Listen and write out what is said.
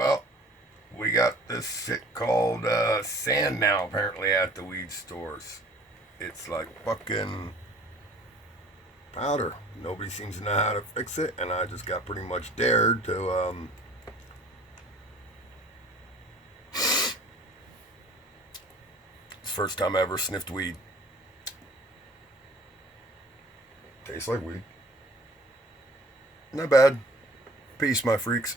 Well, we got this shit called sand now apparently at the weed stores. It's like fucking powder. Nobody seems to know how to fix it, and I just got pretty much dared to. It's the first time I ever sniffed weed. Tastes like weed. Not bad. Peace, my freaks.